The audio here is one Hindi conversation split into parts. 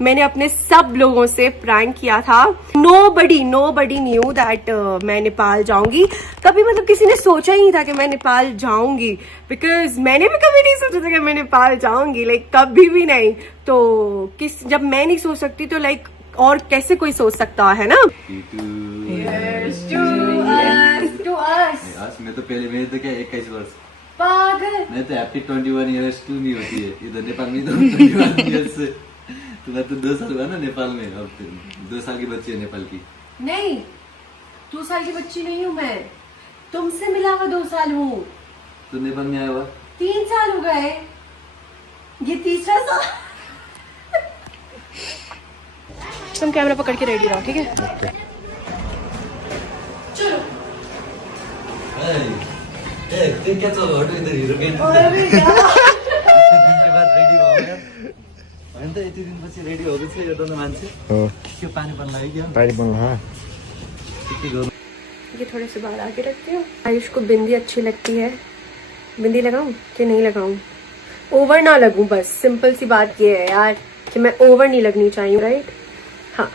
मैंने अपने सब लोगों से प्रैंक किया था। नोबडी न्यू दैट मैं नेपाल जाऊंगी। कभी मतलब किसी ने सोचा ही नहीं था कि मैं नेपाल जाऊंगी, बिकॉज मैंने भी कभी नहीं सोचा था कि मैं नेपाल जाऊंगी, लाइक कभी भी नहीं। तो जब मैं नहीं सोच सकती तो लाइक और कैसे कोई सोच सकता है ना। To us. मैं तो पहले मेरे तो क्या 21 वर्ष पागल। मैं तो हैप्पी 21 ईयर्स टू नहीं होती है इधर नेपाल में। तो 21 ईयर्स से तुम्हारा तो 2 साल हुआ ना नेपाल में। अब 2 साल की बच्ची है नेपाल की। नहीं 2 साल की बच्ची नहीं हूँ मैं, तुमसे मिला हुआ 2 साल हूँ। तो नेपाल में आया हुआ 3 साल हो गए, ये तीसरा साल। तुम कैमरा पकड़ के रेडी रहो, ठीक है? चलो। क्या चलो हटो इधर हीरो अरे यार के बाद रेडी भयो यार हैन त यति दिनपछि रेडी हो गएछ यो त मान्छे हो के पानी पर्न लाग्यो क्या पानी पर्न हा के गर्नु। ये थोड़े से बाहर आके रखती हूँ। आयुष को बिंदी अच्छी लगती है, बिंदी लगाऊं कि नहीं लगाऊं? ओवर ना लगूं, बस सिंपल सी बात ये है यार कि मैं ओवर नहीं लगनी चाहिए, राइट? हाँ।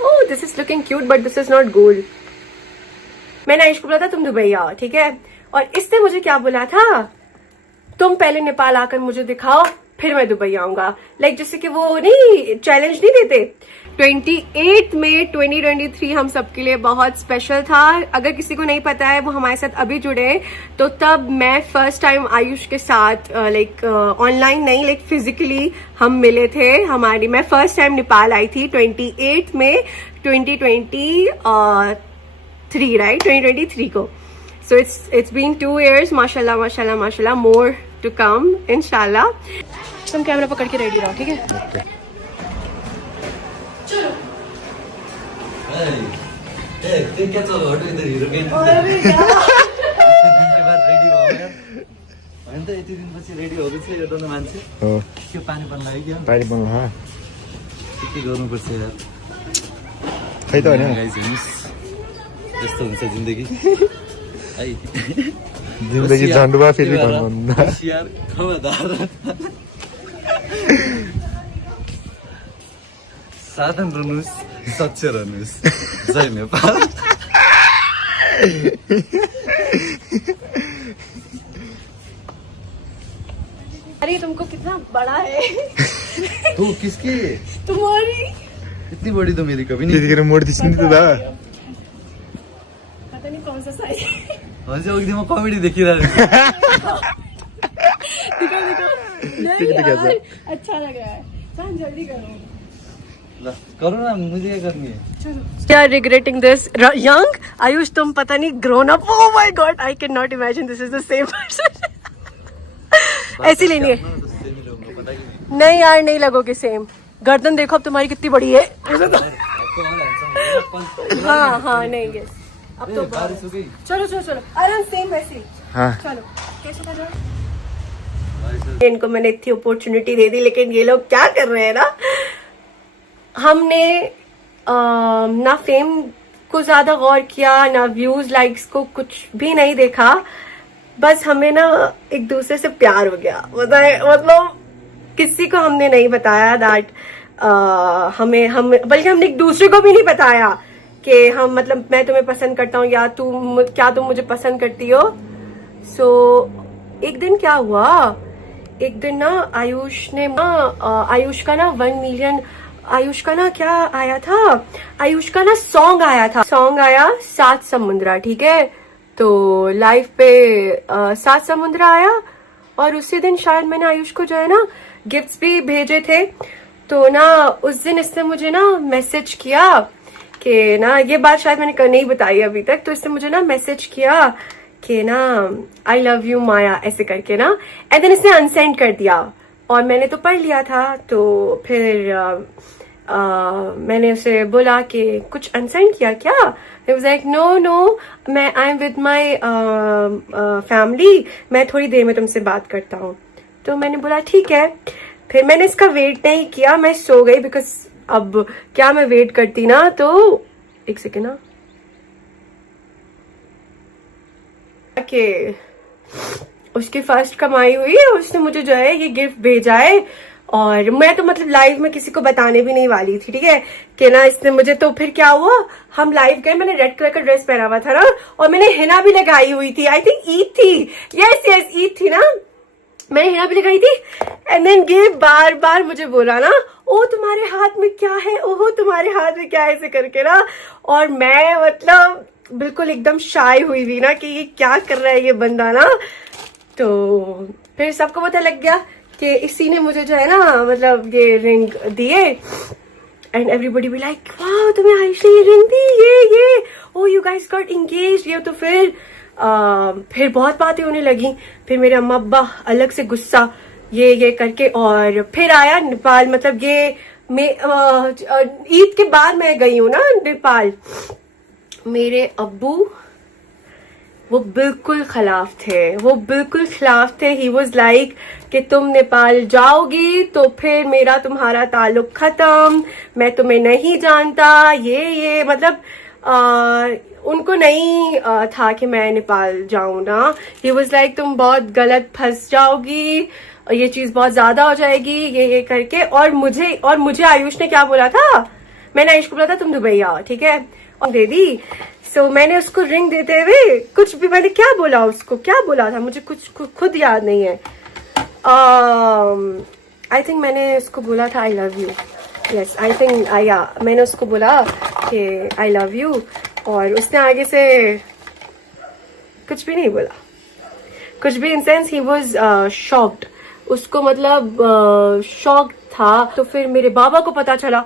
Oh this is looking cute but this is not gold. मैंने आयुष को बोला था तुम दुबई आओ, ठीक है? और इसने मुझे क्या बोला था, तुम पहले नेपाल आकर मुझे दिखाओ फिर मैं दुबई आऊंगा। लाइक जैसे कि वो नहीं चैलेंज नहीं देते। 28 मई 2023 हम सबके लिए बहुत स्पेशल था। अगर किसी को नहीं पता है वो हमारे साथ अभी जुड़े हैं, तो तब मैं फर्स्ट टाइम आयुष के साथ लाइक ऑनलाइन नहीं लाइक फिजिकली हम मिले थे। मैं फर्स्ट टाइम नेपाल आई थी 28 मई 2023, राइट? 2023 को। So it's been 2 years, माशाल्लाह, more to come, इंशाल्लाह। तुम कैमरा पकड़ के रेडी रहो, ठीक है? चलो। क्या चलो हटो इधर हीरो अरे यार के बाद रेडी भयो यार हैन त यति दिनपछि रेडी हो गएछ यो त मान्छे हो के पानी पर्न लाग्यो क्या पानी पर्न हा के गर्नुपर्छ यार खै त हैन गाइस हेर्नुस् यस्तो हुन्छ जिन्दगी आई जिन्दगी झन्डुवा फेरि भन्नु यार खबरदार साधन रहनुस् सच्चे रहनुस् जय नेपाल। अरे तुमको कितना बड़ा है तू किसकी तुम्हारी इतनी बड़ी तो मेरी कभी नहीं दिख मोड़ दिखनी तो था पता नहीं कौन सा साइज हजुर अघि म कमेडी देखिरहेको दिखा नहीं यार, अच्छा लग रहा है। चल जल्दी करो ल करो ना मुझे क्या करनी है चलो। यार रिग्रेटिंग दिस यंग आयुष, तुम पता नहीं grown up. Oh my God I can not imagine this is the same person. ऐसी लेनी है। नहीं यार नहीं लगोगे सेम। गर्दन देखो अब तुम्हारी कितनी बड़ी है। हाँ नहीं यस अब तो बारिश हो गई। चलो आराम सेम वैसे। हाँ चलो कैसे कर रहे हो? इनको मैंने इतनी अपॉर्चुनिटी दे दी लेकिन ये लोग क्या कर रहे हैं ना, हमने ना फेम को ज्यादा गौर किया ना व्यूज लाइक्स को, कुछ भी नहीं देखा। बस हमें ना एक दूसरे से प्यार हो गया। मतलब किसी को हमने नहीं बताया दैट हम बल्कि हमने एक दूसरे को भी नहीं बताया कि हम मतलब मैं तुम्हें पसंद करता हूँ या तुम मुझे पसंद करती हो। सो एक दिन क्या हुआ, एक दिन ना आयुष का ना 1 मिलियन आयुष का ना क्या आया था, आयुष का ना सॉन्ग आया 7 समुद्रा, ठीक है? तो लाइव पे 7 समुद्रा आया और उसी दिन शायद मैंने आयुष को जो है ना गिफ्ट्स भी भेजे थे। तो ना उस दिन इसने मुझे ना मैसेज किया कि ना, ये बात शायद मैंने नहीं बताई अभी तक, तो इसने मुझे ना मैसेज किया कि ना आई लव यू माया ऐसे करके ना, एंड देन इसने अनसेंड कर दिया और मैंने तो पढ़ लिया था। तो फिर मैंने उसे बोला कि कुछ अनसेंड किया क्या? He was like नो मैं I am with my family, मैं थोड़ी देर में तुमसे बात करता हूँ। तो मैंने बोला ठीक है। फिर मैंने इसका वेट नहीं किया, मैं सो गई, बिकॉज अब क्या मैं वेट करती ना। तो एक सेकेंड ना कि उसकी फर्स्ट कमाई हुई है, उसने मुझे जो है ये गिफ्ट भेजा है और मैं तो मतलब लाइव में किसी को बताने भी नहीं वाली थी, ठीक है कि ना इसने मुझे, तो फिर क्या हुआ, हम लाइव गए, मैंने रेड कलर का ड्रेस पहना हुआ था ना, और मैंने हिना भी लगाई हुई थी, आई थिंक ईद थी, यस ईद थी ना, मैंने हिना भी लगाई थी। एंड देन ये बार बार मुझे बोला ना, ओ तुम्हारे हाथ में क्या है, ओहो तुम्हारे हाथ में क्या है, ऐसे करके ना, और मैं मतलब बिल्कुल एकदम शाय हुई थी ना कि ये क्या कर रहा है ये बंदा ना। तो फिर सबको पता लग गया कि इसी ने मुझे जो है ना मतलब ये रिंग दिए, एंड एवरीबडी बी लाइक वाह तुम्हें आयुष ने ये रिंग दी, ये ओ यू गाइस गॉट एंगेज्ड, ये तो फिर बहुत बातें होने लगी, फिर मेरे अम्मा अब्बा अलग से गुस्सा ये करके, और फिर आया नेपाल, मतलब ये ईद के बाद मैं गई हूँ ना नेपाल। मेरे अब्बू वो बिल्कुल खिलाफ थे, ही वॉज लाइक कि तुम नेपाल जाओगी तो फिर मेरा तुम्हारा ताल्लुक खत्म, मैं तुम्हें नहीं जानता, ये मतलब उनको नहीं था कि मैं नेपाल जाऊं ना। ही वॉज लाइक तुम बहुत गलत फंस जाओगी, ये चीज बहुत ज्यादा हो जाएगी, ये करके। और मुझे आयुष ने क्या बोला था, मैंने आयुष को बोला था तुम दुबई आओ, ठीक है, और दे दी। सो मैंने उसको रिंग देते हुए कुछ भी, मैंने क्या बोला था मुझे कुछ खुद याद नहीं है। आई थिंक मैंने उसको बोला था I love you, yes I think मैंने उसको बोला कि आई लव यू, और उसने आगे से कुछ भी नहीं बोला, कुछ भी, in sense he was shocked, उसको मतलब शॉक था। तो फिर मेरे बाबा को पता चला,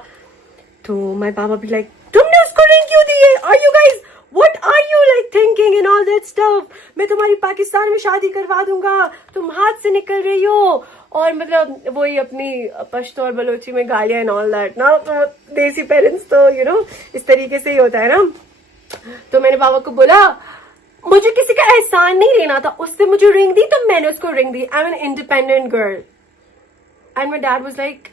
तो माय बाबा भी लाइक तुमने उसको रिंग क्यों दी है, are you guys what are you like thinking and all that stuff, मैं तुम्हारी पाकिस्तान में शादी करवा दूंगा, तुम हाथ से निकल रही हो, और मतलब वही अपनी पश्तो और बलोची में गालियां एंड ऑल दैट ना। तो देसी पेरेंट्स तो यू नो इस तरीके से ही होता है ना। तो मैंने बाबा को बोला मुझे किसी का एहसान नहीं लेना था, उसने मुझे रिंग दी तो मैंने उसको ring the, I am an independent girl. And my dad was like,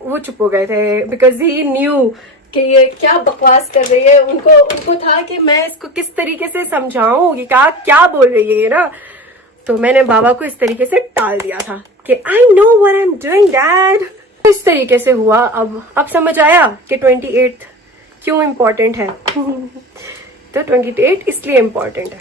वो चुप हो गए थे बिकॉज ही न्यू कि ये क्या बकवास कर रही है। उनको था कि मैं इसको किस तरीके से समझाऊं, ये क्या बोल रही है ना। तो मैंने बाबा को इस तरीके से टाल दिया था कि I know what I am doing dad. इस तरीके से हुआ। अब समझ आया कि 28 क्यों इम्पोर्टेंट है। तो 28 इसलिए इम्पोर्टेंट है।